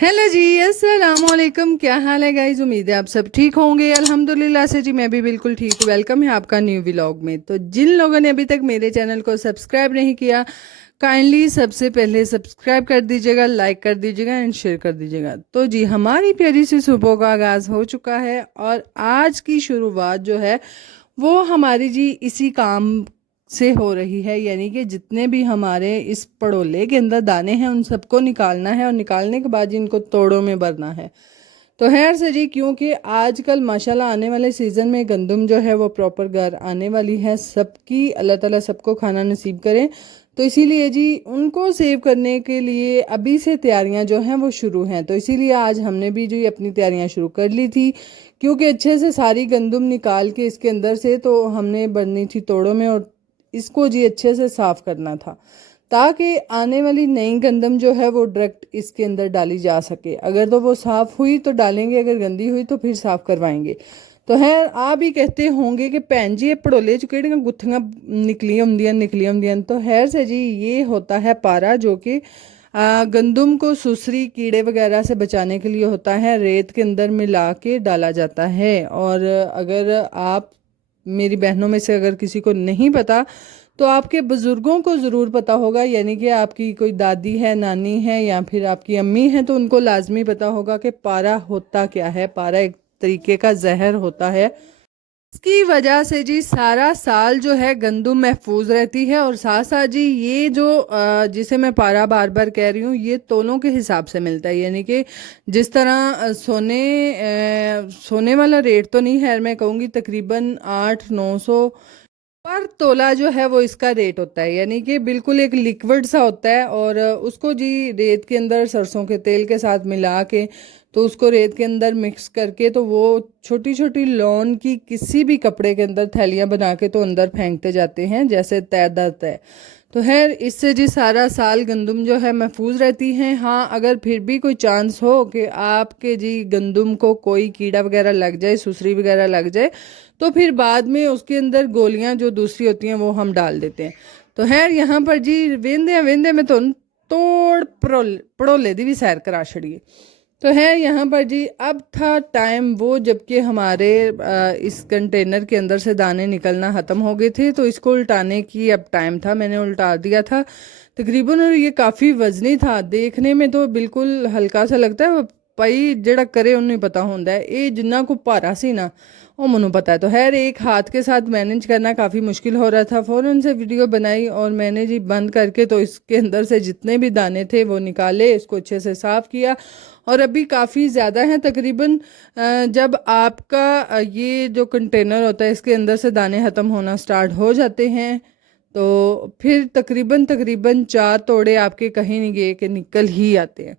Hello जी, अस्सलाम वालेकुम। क्या हाल है गाइज? उम्मीद है आप सब ठीक होंगे। अल्हम्दुलिल्लाह से जी मैं भी बिल्कुल ठीक हूँ। वेलकम है आपका न्यू व्लॉग में। तो जिन लोगों ने अभी तक मेरे चैनल को सब्सक्राइब नहीं किया, काइंडली सबसे पहले सब्सक्राइब कर दीजिएगा, लाइक कर दीजिएगा एंड शेयर कर दीजिएगा। तो जी हमारी प्यारी सी सुबह का आगाज़ हो चुका है और आज की शुरुआत जो है वो हमारी जी इसी काम से हो रही है, यानी कि जितने भी हमारे इस पड़ोले के अंदर दाने हैं उन सबको निकालना है और निकालने के बाद इनको तोड़ों में भरना है। तो खैर से जी, क्योंकि आजकल माशाल्लाह आने वाले सीज़न में गंदम जो है वो प्रॉपर घर आने वाली है, सबकी अल्लाह ताला सबको खाना नसीब करें। तो इसीलिए जी उनको सेव करने के लिए अभी से तैयारियां जो हैं वो शुरू हैं। तो इसीलिए आज हमने भी जो अपनी तैयारियां शुरू कर ली थी, क्योंकि अच्छे से सारी गंदम निकाल के इसके अंदर से तो हमने भरनी थी तोड़ों में और इसको जी अच्छे से साफ़ करना था, ताकि आने वाली नई गंदम जो है वो डायरेक्ट इसके अंदर डाली जा सके। अगर तो वो साफ़ हुई तो डालेंगे, अगर गंदी हुई तो फिर साफ़ करवाएंगे। तो है आप ही कहते होंगे कि भैन जी ये पड़ोले च केड़ियां गुत्थियां निकलियां होंदियां। तो खैर से जी ये होता है पारा, जो कि गंदम को सुसरी कीड़े वगैरह से बचाने के लिए होता है, रेत के अंदर मिला के डाला जाता है। और अगर आप मेरी बहनों में से अगर किसी को नहीं पता तो आपके बुज़ुर्गों को ज़रूर पता होगा, यानी कि आपकी कोई दादी है, नानी है या फिर आपकी अम्मी है, तो उनको लाजमी पता होगा कि पारा होता क्या है। पारा एक तरीके का जहर होता है। इसकी वजह से जी सारा साल जो है गंदम महफूज रहती है। और साथ साथ जी ये जो जिसे मैं पारा बार बार कह रही हूँ, ये तोलों के हिसाब से मिलता है, यानी कि जिस तरह सोने वाला रेट तो नहीं है, मैं कहूँगी तकरीबन 800-900 पर तोला जो है वो इसका रेट होता है, यानी कि बिल्कुल एक लिक्विड सा होता है। और उसको जी रेत के अंदर सरसों के तेल के साथ मिला के, तो उसको रेत के अंदर मिक्स करके, तो वो छोटी छोटी लॉन की किसी भी कपड़े के अंदर थैलियाँ बना के तो अंदर फेंकते जाते हैं, जैसे तय दर तय। तो खैर इससे जी सारा साल गंदम जो है महफूज रहती हैं। हाँ, अगर फिर भी कोई चांस हो कि आपके जी गंदम को कोई कीड़ा वगैरह लग जाए, सुसरी वगैरह लग जाए, तो फिर बाद में उसके अंदर गोलियां जो दूसरी होती हैं वो हम डाल देते हैं। तो खैर यहाँ पर जी वेंदे वेंदे में तो तोड़ पड़ोले दी भी सैर करा छड़िए। तो है यहाँ पर जी अब था टाइम वो जबकि हमारे इस कंटेनर के अंदर से दाने निकलना ख़त्म हो गए थे, तो इसको उल्टाने की अब टाइम था। मैंने उल्टा दिया था तकरीबन, और ये काफ़ी वजनी था। देखने में तो बिल्कुल हल्का सा लगता है, भाई जड़ा करे उन्हें पता होता है। ये जिन्ना को भारा सी ना वो मनु पता है। तो खैर एक हाथ के साथ मैनेज करना काफ़ी मुश्किल हो रहा था। फ़ौरन से वीडियो बनाई और मैंने जी बंद करके तो इसके अंदर से जितने भी दाने थे वो निकाले, इसको अच्छे से साफ़ किया। और अभी काफ़ी ज़्यादा हैं तकरीबन। जब आपका ये जो कंटेनर होता है इसके अंदर से दाने ख़त्म होना स्टार्ट हो जाते हैं, तो फिर तकरीबन तकरीबन 4 तोड़े आपके कहीं नहीं गए कि निकल ही आते हैं।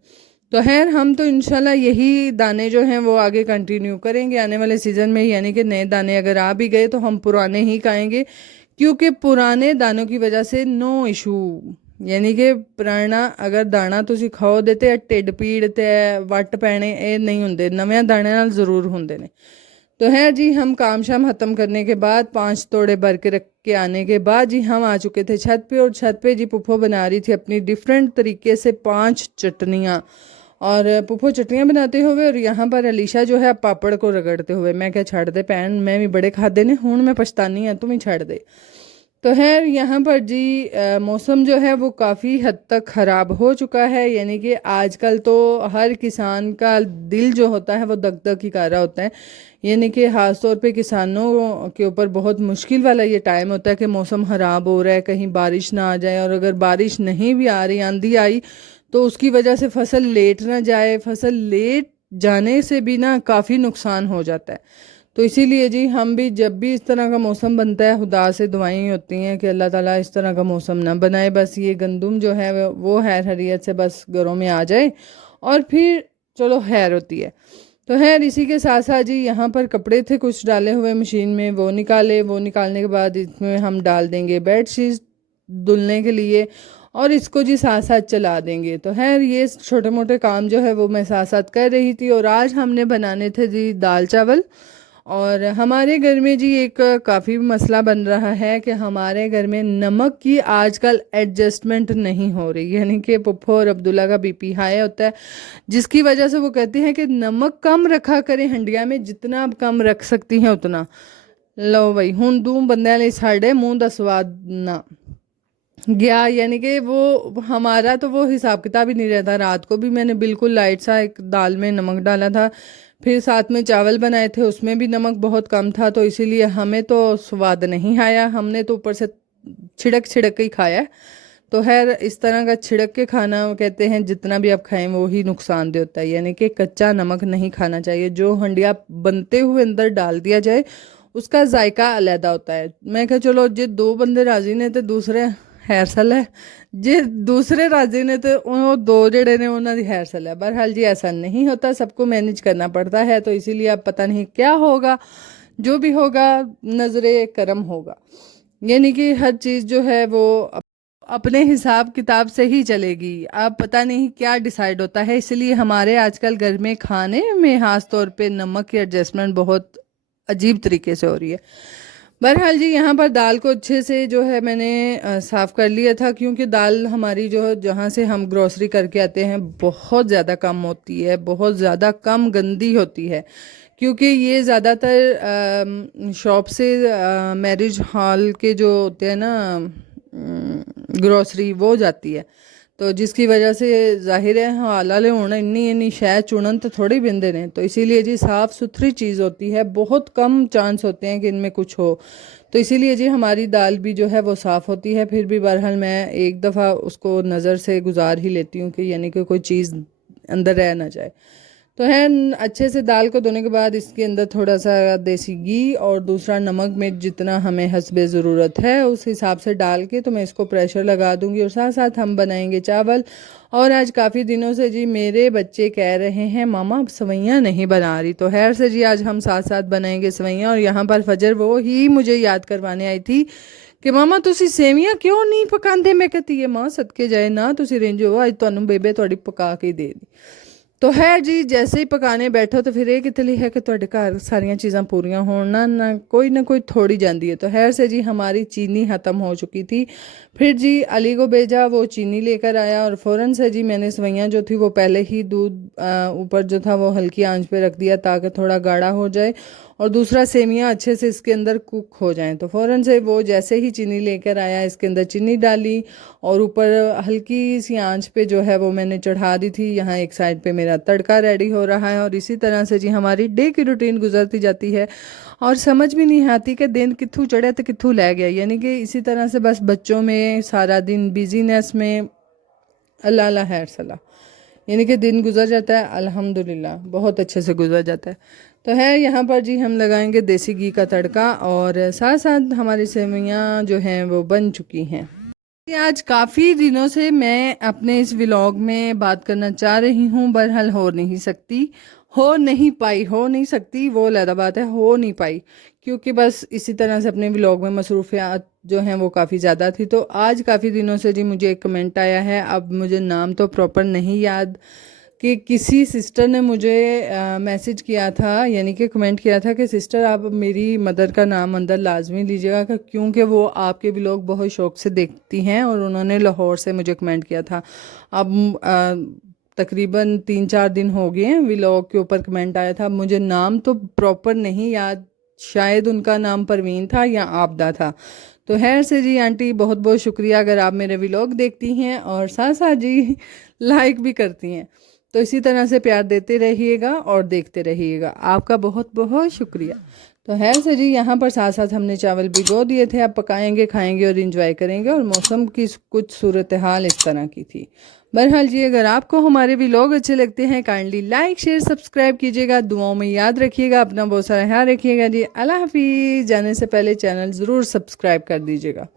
तो खैर हम तो इंशाल्लाह यही दाने जो हैं वो आगे कंटिन्यू करेंगे आने वाले सीज़न में, यानी कि नए दाने अगर आ भी गए तो हम पुराने ही खाएंगे, क्योंकि पुराने दानों की वजह से नो इशू। यानी कि पुराना अगर दाना तुसी खाओ दे ते ढिड पीड़ ते वट पैने ये नहीं होंगे, नवे दाने नाल ज़रूर होंगे ने। तो है जी हम काम शाम ख़त्म करने के बाद 5 तोड़े भर के रख के आने के बाद जी हम आ चुके थे छत पे। और छत पे जी पुप्पो बना रही थी अपनी डिफरेंट तरीके से 5 चटनियाँ। और पुप्पो चटनियाँ बनाते हुए और यहाँ पर अलीशा जो है पापड़ को रगड़ते हुए। मैं क्या छड़ दे भैन, मैं भी बड़े खादे ने, हूँ मैं पछतानी है, तुम ही छड़ दे। तो खैर यहाँ पर जी मौसम जो है वो काफ़ी हद तक ख़राब हो चुका है, यानी कि आजकल तो हर किसान का दिल जो होता है वो दग दग ही कर रहा होता है। यानी कि ख़ास तौर पे किसानों के ऊपर बहुत मुश्किल वाला ये टाइम होता है कि मौसम ख़राब हो रहा है, कहीं बारिश ना आ जाए, और अगर बारिश नहीं भी आ रही, आंधी आई, तो उसकी वजह से फसल लेट ना जाए। फसल लेट जाने से भी ना काफ़ी नुकसान हो जाता है। तो इसीलिए जी हम भी जब भी इस तरह का मौसम बनता है खुदा से दुआएं होती हैं कि अल्लाह ताला इस तरह का मौसम ना बनाए, बस ये गंदम जो है वो खैर हरियत से बस घरों में आ जाए और फिर चलो खैर होती है। तो खैर इसी के साथ साथ जी यहाँ पर कपड़े थे कुछ डाले हुए मशीन में, वो निकाले। वो निकालने के बाद इसमें हम डाल देंगे बेडशीट धुलने के लिए, और इसको जी साथ साथ चला देंगे। तो खैर ये छोटे मोटे काम जो है वो मैं साथ साथ कर रही थी। और आज हमने बनाने थे जी दाल चावल, और हमारे घर में जी एक काफ़ी मसला बन रहा है कि हमारे घर में नमक की आजकल एडजस्टमेंट नहीं हो रही, यानी कि पुप्पो और अब्दुल्ला का बीपी हाई होता है, जिसकी वजह से वो कहते हैं कि नमक कम रखा करें हंडिया में, जितना आप कम रख सकती हैं उतना। लो भाई हूँ दूँ बंदे वाले साढ़े मुंह का स्वाद ना गया, यानी कि वो हमारा तो वो हिसाब किताब ही नहीं रहता। रात को भी मैंने बिल्कुल लाइट सा एक दाल में नमक डाला था, फिर साथ में चावल बनाए थे उसमें भी नमक बहुत कम था, तो इसीलिए हमें तो स्वाद नहीं आया, हमने तो ऊपर से छिड़क छिड़क के ही खाया। तो खैर इस तरह का छिड़क के खाना वो कहते हैं जितना भी आप खाएं वो ही नुकसानदेह होता है, यानी कि कच्चा नमक नहीं खाना चाहिए। जो हंडिया बनते हुए अंदर डाल दिया जाए उसका जायका अलहदा होता है। मैं कहा चलो जे दो बंदे राजी ने तो दूसरे हैरसल है, जे दूसरे राजी ने तो वो दो जड़े ने उन्होंने हैरसल है। बहरहाल जी ऐसा नहीं होता, सबको मैनेज करना पड़ता है, तो इसीलिए अब पता नहीं क्या होगा, जो भी होगा नजरे करम होगा, यानी कि हर चीज़ जो है वो अपने हिसाब किताब से ही चलेगी। अब पता नहीं क्या डिसाइड होता है, इसलिए हमारे आजकल घर में खाने में खास तौर पे नमक की एडजस्टमेंट बहुत अजीब तरीके से हो रही है। बहरहाल जी यहाँ पर दाल को अच्छे से जो है मैंने साफ़ कर लिया था, क्योंकि दाल हमारी जो जहाँ से हम ग्रोसरी करके आते हैं बहुत ज़्यादा कम होती है, बहुत ज़्यादा कम गंदी होती है, क्योंकि ये ज़्यादातर शॉप से मैरिज हॉल के जो होते हैं ना ग्रोसरी वो जाती है, तो जिसकी वजह से जाहिर है हाल वाले होना इन्नी इन्नी शह चुनन तो थोड़ी बिंदे ने, तो इसीलिए जी साफ़ सुथरी चीज़ होती है, बहुत कम चांस होते हैं कि इनमें कुछ हो, तो इसीलिए जी हमारी दाल भी जो है वो साफ़ होती है। फिर भी बहरहाल मैं एक दफ़ा उसको नज़र से गुजार ही लेती हूँ कि यानी कि कोई चीज़ अंदर रह ना जाए। तो है अच्छे से दाल को धोने के बाद इसके अंदर थोड़ा सा देसी घी और दूसरा नमक मिर्च जितना हमें हस्बे ज़रूरत है उस हिसाब से डाल के तो मैं इसको प्रेशर लगा दूंगी, और साथ साथ हम बनाएंगे चावल। और आज काफ़ी दिनों से जी मेरे बच्चे कह रहे हैं मामा अब सवैयाँ नहीं बना रही, तो खैर से जी आज हम साथ साथ बनाएंगे सवैयाँ। और यहाँ पर फजर वो ही मुझे याद करवाने आई थी कि मामा तुसी सेवियां क्यों नहीं पकाते। मैं कहती है माँ सदके जाए ना तुसी रेंज हो, अज तुहानू बेबे थोड़ी पका के दे दी। तो है जी जैसे ही पकाने बैठो तो फिर ये कितली है कि ਤੁਹਾਡੇ घर सारिया चीज़ां पूरियां होण ना कोई थोड़ी जाती है। तो खैर से जी हमारी चीनी ख़त्म हो चुकी थी, फिर जी अली को भेजा, वो चीनी लेकर आया और फ़ौरन से जी मैंने सवैयाँ जो थी वो पहले ही दूध ऊपर जो था वो हल्की आंच पे रख दिया ताकि थोड़ा गाढ़ा हो जाए और दूसरा सेमियाँ अच्छे से इसके अंदर कुक हो जाएं। तो फ़ौरन से वो जैसे ही चीनी लेकर आया इसके अंदर चीनी डाली और ऊपर हल्की सी आंच पे जो है वो मैंने चढ़ा दी थी। यहाँ एक साइड पे मेरा तड़का रेडी हो रहा है और इसी तरह से जी हमारी डे की रूटीन गुजरती जाती है और समझ भी नहीं आती कि दिन कित्थू चढ़े तो कित्थू लै गया, यानी कि इसी तरह से बस बच्चों में सारा दिन बिजीनेस में अल्लाह अल्लाह खैर सलाह, यानी कि दिन गुजर जाता है अल्हम्दुलिल्लाह, बहुत अच्छे से गुजर जाता है। तो है यहाँ पर जी हम लगाएंगे देसी घी का तड़का और साथ साथ हमारी सेवइयाँ जो हैं वो बन चुकी हैं। आज काफ़ी दिनों से मैं अपने इस व्लॉग में बात करना चाह रही हूँ, बहरहाल हो नहीं सकती, हो नहीं पाई, हो नहीं सकती वो अलग बात है, हो नहीं पाई क्योंकि बस इसी तरह से अपने व्लॉग में मसरूफियात जो हैं वो काफ़ी ज़्यादा थी। तो आज काफ़ी दिनों से जी मुझे एक कमेंट आया है, अब मुझे नाम तो प्रॉपर नहीं याद, कि किसी सिस्टर ने मुझे मैसेज किया था, यानी कि कमेंट किया था कि सिस्टर आप मेरी मदर का नाम अंदर लाजमी लीजिएगा क्योंकि वो आपके व्लॉग बहुत शौक़ से देखती हैं, और उन्होंने लाहौर से मुझे कमेंट किया था। अब तकरीबन 3-4 दिन हो गए हैं व्लॉग के ऊपर कमेंट आया था, मुझे नाम तो प्रॉपर नहीं याद, शायद उनका नाम परवीन था या आबदा था। तो खैर से जी आंटी बहुत बहुत शुक्रिया अगर आप मेरे व्लॉग देखती हैं और साथ साथ जी लाइक भी करती हैं, तो इसी तरह से प्यार देते रहिएगा और देखते रहिएगा, आपका बहुत बहुत शुक्रिया। तो है से जी यहाँ पर साथ साथ हमने चावल भिगो दिए थे, अब पकाएंगे खाएंगे और इंजॉय करेंगे, और मौसम की कुछ सूरत हाल इस तरह की थी। बहरहाल जी अगर आपको हमारे व्लॉग अच्छे लगते हैं काइंडली लाइक शेयर सब्सक्राइब कीजिएगा, दुआओं में याद रखिएगा, अपना बहुत सारा ख्याल रखिएगा जी। अल्लाह हाफिज़। जाने से पहले चैनल ज़रूर सब्सक्राइब कर दीजिएगा।